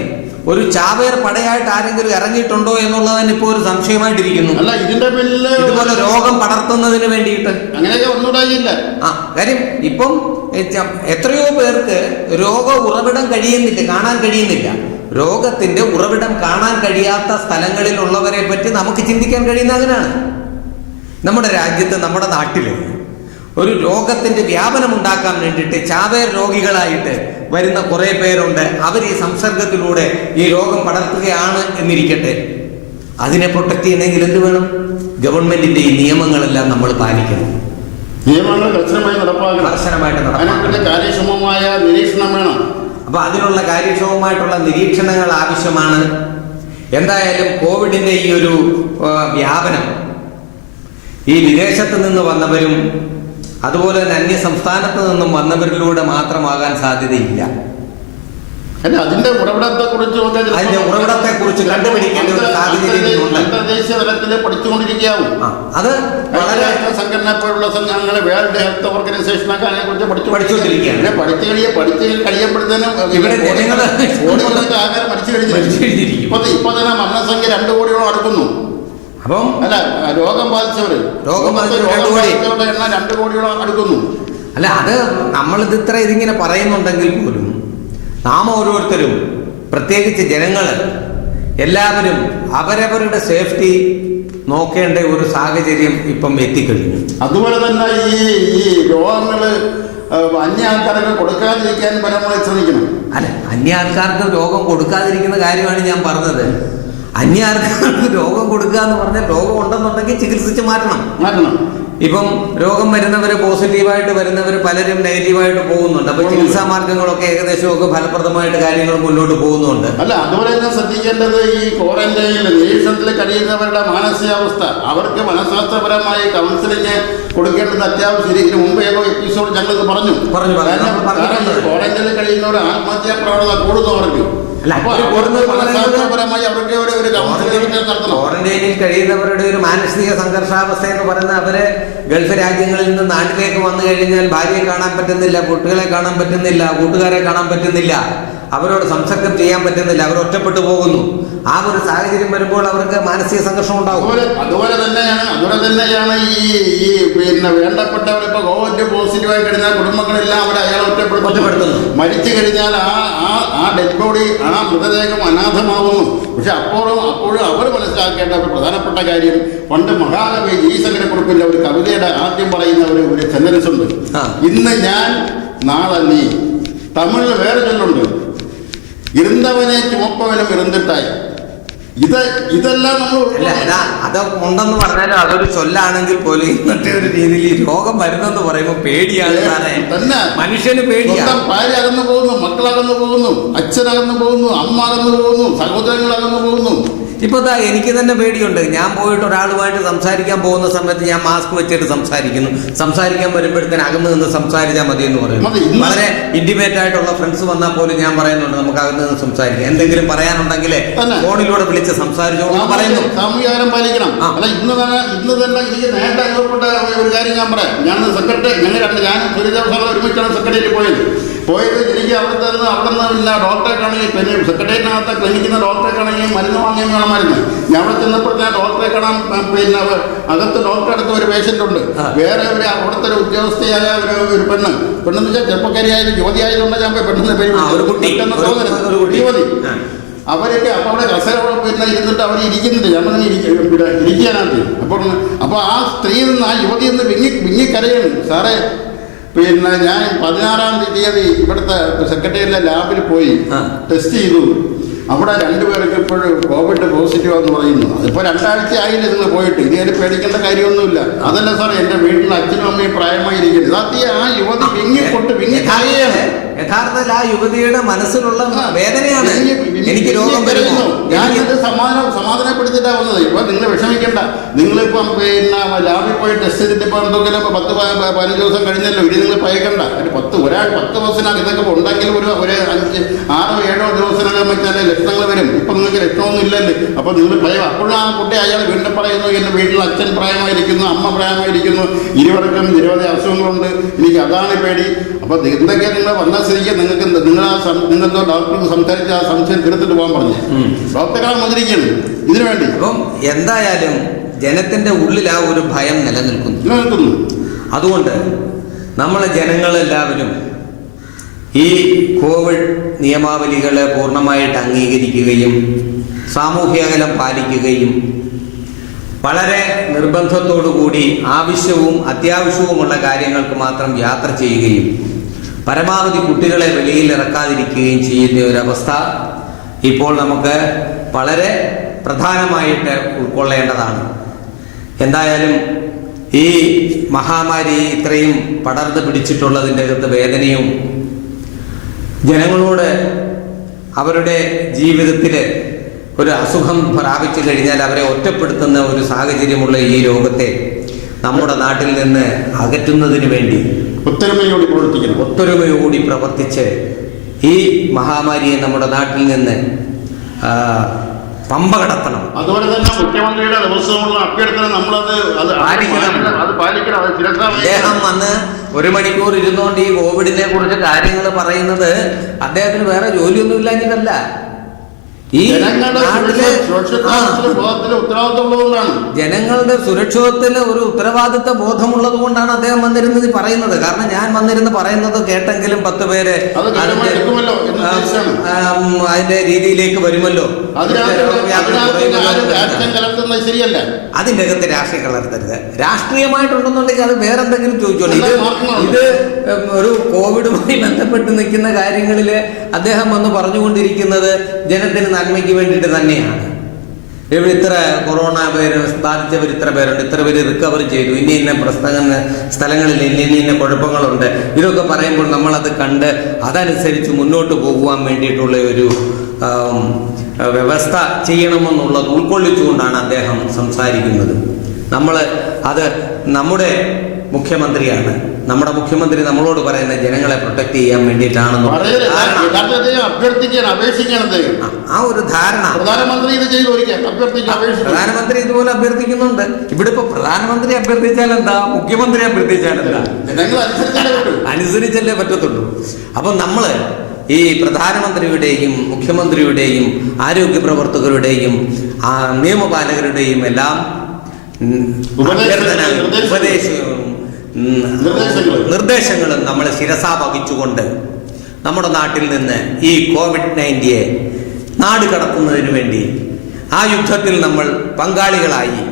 ഒരു ചാവേർ പടയായിട്ട് ആരെങ്കിലും ഇറങ്ങിയിട്ടുണ്ടോ എന്നുള്ളതിന് ഇപ്പോൾ ഒരു സംശയമായിട്ടിരിക്കുന്നു. അല്ല, ഇതിന്റെ പേരില് ഇതുപോലെ രോഗം പടർത്തുന്നതിന് വേണ്ടിയിട്ട് അങ്ങനെയൊക്കെ ഒന്നുണ്ടായില്ല. കാര്യം ഇപ്പം എത്രയോ പേർക്ക് രോഗ ഉറവിടം കാണാൻ കഴിയുന്നില്ല. രോഗത്തിന്റെ ഉറവിടം കാണാൻ കഴിയാത്ത സ്ഥലങ്ങളിലുള്ളവരെ പറ്റി നമുക്ക് ചിന്തിക്കാൻ കഴിയുന്ന അങ്ങനെയാണ്. നമ്മുടെ രാജ്യത്ത്, നമ്മുടെ നാട്ടില് ഒരു രോഗത്തിന്റെ വ്യാപനം ഉണ്ടാക്കാൻ വേണ്ടിയിട്ട് ചാവേർ രോഗികളായിട്ട് വരുന്ന കുറെ പേരുണ്ട്. അവർ ഈ സംസർഗത്തിലൂടെ ഈ രോഗം പടർത്തുകയാണ് എന്നിരിക്കട്ടെ, അതിനെ പ്രൊട്ടക്ട് ചെയ്യണമെങ്കിൽ എന്ത് വേണം? ഗവൺമെന്റിന്റെ ഈ നിയമങ്ങളെല്ലാം നമ്മൾ പാലിക്കണം. നിയമങ്ങൾ കർശനമായിട്ട് നടപ്പാക്കണം. കാര്യക്ഷമമായ നിരീക്ഷണം വേണം. അപ്പൊ അതിനുള്ള കാര്യക്ഷമമായിട്ടുള്ള നിരീക്ഷണങ്ങൾ ആവശ്യമാണ്. എന്തായാലും കോവിഡിന്റെ ഈ ഒരു വ്യാപനം ഈ വിദേശത്ത് നിന്ന് വന്നവരും അതുപോലെ തന്നെ അന്യ സംസ്ഥാനത്ത് നിന്നും വന്നവരിലൂടെ മാത്രമാകാൻ സാധ്യതയില്ല. അതിന്റെ ഉറവിടത്തെ കുറിച്ച് കണ്ടുപിടിക്കേണ്ട ഒരു സാഹചര്യം അന്തർദേശീയ തലത്തിൽ പഠിച്ചുകൊണ്ടിരിക്കാവും. അത് വളരെ സംഘടന പോലുള്ള സംഘടനകളെ വേൾഡ് ഹെൽത്ത് ഓർഗനൈസേഷനൊക്കെ അതിനെ കുറിച്ച് പഠിച്ചുകൊണ്ടിരിക്കുകയാണ്. പഠിച്ചു കഴിയുമ്പോഴത്തേനും ഇവിടെ ആൾക്കാർ മരിച്ചു കഴിഞ്ഞിരിക്കും. ഇപ്പൊ തന്നെ മരണസംഖ്യ 2 കോടിയോളം അടുക്കുന്നു. അപ്പം അല്ല, രോഗം ബാധിച്ചവരുടെ എണ്ണം 2 കോടിയോളം അടുക്കുന്നു. അല്ല, അത് നമ്മളിത് ഇതിങ്ങനെ പറയുന്നുണ്ടെങ്കിൽ പോലും നാം ഓരോരുത്തരും, പ്രത്യേകിച്ച് ജനങ്ങള് എല്ലാവരും അവരവരുടെ സേഫ്റ്റി നോക്കേണ്ട ഒരു സാഹചര്യം ഇപ്പം എത്തിക്കഴിഞ്ഞു. അതുപോലെ തന്നെ ഈ രോഗങ്ങള് അന്യ ആൾക്കാർക്ക് കൊടുക്കാതിരിക്കാൻ പരമായി ശ്രമിക്കണം. അല്ല, അന്യ ആൾക്കാർക്ക് രോഗം കൊടുക്കാതിരിക്കുന്ന കാര്യമാണ് ഞാൻ പറഞ്ഞത്. അന്യ ആൾക്കാർക്ക് രോഗം കൊടുക്കുക എന്ന് പറഞ്ഞാൽ രോഗം ഉണ്ടെന്നുണ്ടെങ്കിൽ ചികിത്സിച്ച് മാറ്റണം. ഇപ്പം രോഗം വരുന്നവര് പോസിറ്റീവായിട്ട് വരുന്നവര് പലരും നെഗറ്റീവായിട്ട് പോകുന്നുണ്ട്. അപ്പൊ ചികിത്സാ മാർഗങ്ങളൊക്കെ ഏകദേശമൊക്കെ ഫലപ്രദമായിട്ട് കാര്യങ്ങൾ മുന്നോട്ട് പോകുന്നുണ്ട്. അല്ല, അതുപോലെ തന്നെ ശ്രദ്ധിക്കേണ്ടത് ഈ ക്വാറന്റൈനിൽ നിരീക്ഷണത്തിൽ കഴിയുന്നവരുടെ മാനസികാവസ്ഥ, അവർക്ക് മനഃശാസ്ത്രപരമായി കൗൺസിലിംഗ് കൊടുക്കേണ്ടത് അത്യാവശ്യം. ഇതിന് മുമ്പ് ഏതോ എപ്പിസോഡ് ഞങ്ങൾക്ക് പറഞ്ഞു. ക്വാറന്റൈനിൽ കഴിയുന്നവർ ആത്മഹത്യാ പ്രവണത കൂടുന്നവർക്ക് മനഃശാസ്ത്രപരമായി അവർക്ക് ഒരു കൗൺസിലിംഗ് നടത്തണം. ക്വാറന്റൈനിൽ കഴിയുന്നവരുടെ ഒരു മാനസിക സംഘർഷാവസ്ഥ എന്ന് പറയുന്നത് അവര് ഗൾഫ് രാജ്യങ്ങളിൽ നിന്ന് നാട്ടിലേക്ക് വന്നു കഴിഞ്ഞാൽ ഭാര്യയെ കാണാൻ പറ്റുന്നില്ല, കുട്ടികളെ കാണാൻ പറ്റുന്നില്ല, കൂട്ടുകാരെ കാണാൻ പറ്റുന്നില്ല, അവരോട് സംസർഗം ചെയ്യാൻ പറ്റുന്നില്ല, അവർ ഒറ്റപ്പെട്ടു പോകുന്നു. ആ ഒരു സാഹചര്യം വരുമ്പോൾ അവർക്ക് മാനസിക സംഘർഷം ഉണ്ടാകും. അതുപോലെ തന്നെയാണ് ഈ പിന്നെ വേണ്ടപ്പെട്ടവർ ഇപ്പൊ കോവിഡ് പോസിറ്റീവായി കഴിഞ്ഞാൽ കുടുംബങ്ങളെല്ലാം അവർ അയാളെ ഒറ്റപ്പെടുത്തുന്നു. മരിച്ചു കഴിഞ്ഞാൽ ആ ഡെഡ് ബോഡി, ആ മൃതദേഹം അനാഥമാവുന്നു. പക്ഷെ അപ്പോഴും അവർ മനസ്സിലാക്കേണ്ട ഒരു പ്രധാനപ്പെട്ട കാര്യം, പണ്ട് മഹാകവി ഈശങ്കരക്കുറുപ്പിന്റെ ഒരു കവിതയുടെ ആദ്യം പറയുന്ന ഒരു സെന്റൻസ് ഉണ്ട്. ഇന്ന് ഞാൻ നാളെ നീ. തമിഴിൽ വേറെ ചൊല്ലുണ്ട്, ഇരുന്നവനെ ചുമപ്പവനും ഇരുന്നിട്ടായി. ഇതെല്ലാം നമ്മൾ അത് ഉണ്ടെന്ന് പറഞ്ഞാലും അതൊരു ചൊല്ലാണെങ്കിൽ പോലും ഇന്നത്തെ ഒരു രീതിയിൽ രോഗം വരുന്നെന്ന് പറയുമ്പോൾ പേടിയാണ് തന്നെ. മനുഷ്യന് പേടിയാണ്. ഭാര്യ അകന്നു പോകുന്നു, മക്കളകന്നു പോകുന്നു, അച്ഛനകന്നു പോകുന്നു, അമ്മ അകന്നു പോകുന്നു, സഹോദരങ്ങൾ അകന്നു പോകുന്നു. ഇപ്പൊ എനിക്ക് തന്നെ പേടിയുണ്ട്. ഞാൻ പോയിട്ട് ഒരാളുമായിട്ട് സംസാരിക്കാൻ പോകുന്ന സമയത്ത് ഞാൻ മാസ്ക് വെച്ചിട്ട് സംസാരിക്കാൻ വരുമ്പോഴത്തേന് അകന്ന് നിന്ന് സംസാരിച്ചാൽ മതി എന്ന് പറയും. വളരെ ഇന്റിമേറ്റ് ആയിട്ടുള്ള ഫ്രണ്ട്സ് വന്നാൽ പോലും ഞാൻ പറയുന്നുണ്ട് നമുക്ക് അകന്ന് നിന്ന് സംസാരിക്കാം, എന്തെങ്കിലും പറയാനുണ്ടെങ്കിൽ ഫോണിലൂടെ വിളിച്ച് സംസാരിച്ചോളൂ പറയുന്നു. സാമൂഹ്യകാരം പാലിക്കണം. അല്ല, ഇന്ന് തന്നെ എനിക്ക് നേരത്തെ അനുഭവപ്പെട്ട ഒരു കാര്യം ഞാൻ പറയാം. ഞാൻ സൂര്യദേവസാല ഒരുമിച്ചാണ് സെക്രട്ടേറിയറ്റ് പോയത്. എനിക്ക് അവിടെ നിന്ന് പിന്നെ ഡോക്ടറെ കാണുകയും പിന്നെ സെക്രട്ടേറിയറ്റിനകത്ത് ക്ലിനിക്കുന്ന ഡോക്ടറെ കാണുകയും മരുന്ന് വാങ്ങുകയും വേണമായിരുന്നു. ഞാൻ അവിടെ ചെന്നപ്പോഴത്തെ ഡോക്ടറെ കാണാൻ പിന്നെ അകത്ത് ഡോക്ടറെ അടുത്ത് ഒരു പേഷ്യൻ്റ് ഉണ്ട്. വേറെ അവിടുത്തെ ഒരു ഉദ്യോഗസ്ഥയായ ഒരു പെണ്ണെന്ന് വെച്ചാൽ ചെറുപ്പക്കാരിയായത് യുവതിയായതുകൊണ്ട് ഞാൻ യുവതി അവരൊക്കെ അപ്പോൾ അവിടെ കസേര പിന്നെ ഇരുന്നിട്ട് അവർ ഇരിക്കുന്നുണ്ട്. ഞാൻ ഇരിക്കാനായിട്ട്. അപ്പോൾ ആ സ്ത്രീ നിന്ന് ആ യുവതി നിന്ന് വിങ്ങിക്കരയാണ്. സാറേ, പിന്നെ ഞാൻ 16-ാം തീയതി ഇവിടുത്തെ സെക്രട്ടേറിയറ്റിലെ ലാബിൽ പോയി ടെസ്റ്റ് ചെയ്തു. അവിടെ 2 പേർക്ക് ഇപ്പോഴും കോവിഡ് പോസിറ്റീവാന്ന് പറയുന്നു. അതിപ്പോൾ 2 ആഴ്ച ആയില്ലേ നിങ്ങൾ പോയിട്ട്. ഇനി പേടിക്കേണ്ട കാര്യമൊന്നുമില്ല. അതല്ല സാർ, എൻ്റെ വീട്ടിൽ അച്ഛനും അമ്മയും പ്രായമായിരിക്കുന്നത്. ആ യുവതി വിങ്ങിക്കരയാണ്. യഥാർത്ഥത്തിൽ ആ യുവതിയുടെ മനസ്സിലുള്ള വേദനയാണ്. എനിക്ക് രോഗം വരുന്നു. ഞാനിത് സമാധാനപ്പെടുത്തിയിട്ടാണ് വന്നത്. ഇപ്പൊ നിങ്ങൾ വിഷമിക്കണ്ട. നിങ്ങളിപ്പം പിന്നെ ലാബിൽ പോയി ടെസ്റ്റ് ചെയ്തിട്ട് ഇപ്പൊ എന്തെങ്കിലും 10-15 ദിവസം കഴിഞ്ഞല്ലോ. ഇനി നിങ്ങൾ പയക്കണ്ട. ഒരു 10 ദിവസത്തിനകം ഇതൊക്കെ ഉണ്ടെങ്കിൽ ഒരു 5-6-7 ദിവസത്തിനകം വെച്ചാൽ ലക്ഷണങ്ങൾ വരും. ഇപ്പൊ നിങ്ങൾക്ക് ലക്ഷണമൊന്നും ഇല്ലല്ലേ. അപ്പൊ നിങ്ങൾ ഭയം. അപ്പോഴും ആ കുട്ടി അയാൾ വീണ്ടും പറയുന്നു, എന്റെ വീട്ടിൽ അച്ഛൻ പ്രായമായിരിക്കുന്നു, അമ്മ പ്രായമായിരിക്കുന്നു, ഇരുവർക്കും നിരവധി അസുഖങ്ങളുണ്ട്, എനിക്ക് അതാണ് പേടി. അപ്പൊ എന്തൊക്കെയാ നിങ്ങൾ വന്ന സ്ഥിതിക്ക് നിങ്ങളെന്തോ ഡോക്ടർക്ക് സംസാരിച്ച് ആ സംശയം തീർത്തിട്ട് പോകാൻ പറഞ്ഞു. ഡോക്ടറെ വന്നിരിക്കുകയാണ് ഇതിനു വേണ്ടി. അപ്പം എന്തായാലും ജനത്തിന്റെ ഉള്ളിൽ ആ ഒരു ഭയം നിലനിൽക്കുന്നു. അതുകൊണ്ട് നമ്മളെ ജനങ്ങളെല്ലാവരും ഈ കോവിഡ് നിയമാവലികളെ പൂർണ്ണമായിട്ട് അംഗീകരിക്കുകയും സാമൂഹ്യ അകലം പാലിക്കുകയും വളരെ നിർബന്ധത്തോടുകൂടി ആവശ്യവും അത്യാവശ്യവുമുള്ള കാര്യങ്ങൾക്ക് മാത്രം യാത്ര ചെയ്യുകയും പരമാവധി കുട്ടികളെ വെളിയിൽ ഇറക്കാതിരിക്കുകയും ചെയ്യുന്ന ഒരവസ്ഥ ഇപ്പോൾ നമുക്ക് വളരെ പ്രധാനമായിട്ട് ഉൾക്കൊള്ളേണ്ടതാണ്. എന്തായാലും ഈ മഹാമാരി ഇത്രയും പടർന്നു പിടിച്ചിട്ടുള്ളതിൻ്റെ അകത്ത് വേദനയും ജനങ്ങളോട് അവരുടെ ജീവിതത്തിൽ ഒരു അസുഖം പ്രാപിച്ചു കഴിഞ്ഞാൽ അവരെ ഒറ്റപ്പെടുത്തുന്ന ഒരു സാഹചര്യമുള്ള ഈ രോഗത്തെ നമ്മുടെ നാട്ടിൽ നിന്ന് അകറ്റുന്നതിന് വേണ്ടി ഒത്തൊരുമയോടി പ്രവർത്തിച്ച് ഈ മഹാമാരിയെ നമ്മുടെ നാട്ടിൽ നിന്ന് പമ്പ കടത്തണം. അതുപോലെ തന്നെ മുഖ്യമന്ത്രിയുടെ ദിവസമുള്ള അഭ്യർത്ഥന നമ്മളത് പാലിക്കണം. അദ്ദേഹം വന്ന് 1 മണിക്കൂർ ഇരുന്നുകൊണ്ട് ഈ കോവിഡിനെ കുറിച്ച് കാര്യങ്ങൾ പറയുന്നത് അദ്ദേഹത്തിന് വേറെ ജോലിയൊന്നും ഇല്ലാഞ്ഞിട്ടല്ല. ഈ ജനങ്ങളുടെ സുരക്ഷിതത്തിന് ഒരു ഉത്തരവാദിത്വ ബോധമുള്ളത് കൊണ്ടാണ് അദ്ദേഹം വന്നിരുന്നത് പറയുന്നത്. കാരണം ഞാൻ വന്നിരുന്ന് പറയുന്നത് കേട്ടെങ്കിലും 10 പേര് അതിന്റെ രീതിയിലേക്ക് വരുമല്ലോ. അതിന്റെ അകത്ത് രാഷ്ട്രീയം കലർത്തരുത്. രാഷ്ട്രീയമായിട്ടുണ്ടെന്നുണ്ടെങ്കിൽ അത് വേറെന്തെങ്കിലും ചോദിച്ചോളൂ. ഇത് ഒരു കോവിഡുമായി ബന്ധപ്പെട്ട് നിൽക്കുന്ന കാര്യങ്ങളിൽ അദ്ദേഹം വന്ന് പറഞ്ഞുകൊണ്ടിരിക്കുന്നത് ജനത്തിന് നന്മയ്ക്ക് വേണ്ടിയിട്ട് തന്നെയാണ്. ഇവിടെ ഇത്ര കൊറോണ ബാധിച്ചവർ ഇത്ര പേരുണ്ട്, ഇത്ര പേര് റിക്കവർ ചെയ്തു, ഇന്ന ഇന്ന സ്ഥലങ്ങളിൽ ഇന്ന കുഴപ്പങ്ങളുണ്ട്. ഇതൊക്കെ പറയുമ്പോൾ നമ്മളത് കണ്ട് അതനുസരിച്ച് മുന്നോട്ട് പോകുവാൻ വേണ്ടിയിട്ടുള്ള ഒരു വ്യവസ്ഥ ചെയ്യണമെന്നുള്ളത് ഉൾക്കൊള്ളിച്ചുകൊണ്ടാണ് അദ്ദേഹം സംസാരിക്കുന്നത്. അത് നമ്മുടെ മുഖ്യമന്ത്രിയാണ്. നമ്മുടെ മുഖ്യമന്ത്രി നമ്മളോട് പറയുന്ന ജനങ്ങളെ പ്രൊട്ടക്ട് ചെയ്യാൻ വേണ്ടിയിട്ടാണെന്ന് ആ ഒരു ധാരണ പ്രധാനമന്ത്രി ഇതുപോലെ അഭ്യർത്ഥിക്കുന്നുണ്ട്. ഇവിടെ ഇപ്പൊ പ്രധാനമന്ത്രി അഭ്യർത്ഥിച്ചാൽ എന്താ, മുഖ്യമന്ത്രി അഭ്യർത്ഥിച്ചാൽ എന്താ, അനുസരിച്ചല്ലേ പറ്റത്തുള്ളൂ. അപ്പൊ നമ്മള് ഈ പ്രധാനമന്ത്രിയുടെയും മുഖ്യമന്ത്രിയുടെയും ആരോഗ്യ പ്രവർത്തകരുടെയും നിയമപാലകരുടെയും എല്ലാം നിർദ്ദേശങ്ങളും നമ്മൾ ശിരസാ വഹിച്ചുകൊണ്ട് നമ്മുടെ നാട്ടിൽ നിന്ന് ഈ COVID-19 നാട് കടത്തുന്നതിന് വേണ്ടി ആ യുദ്ധത്തിൽ നമ്മൾ പങ്കാളികളായി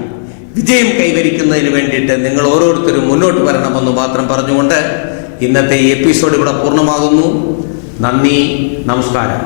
വിജയം കൈവരിക്കുന്നതിന് വേണ്ടിയിട്ട് നിങ്ങൾ ഓരോരുത്തരും മുന്നോട്ട് വരണമെന്ന് മാത്രം പറഞ്ഞുകൊണ്ട് ഇന്നത്തെ ഈ എപ്പിസോഡ് ഇവിടെ പൂർണ്ണമാകുന്നു. നന്ദി, നമസ്കാരം.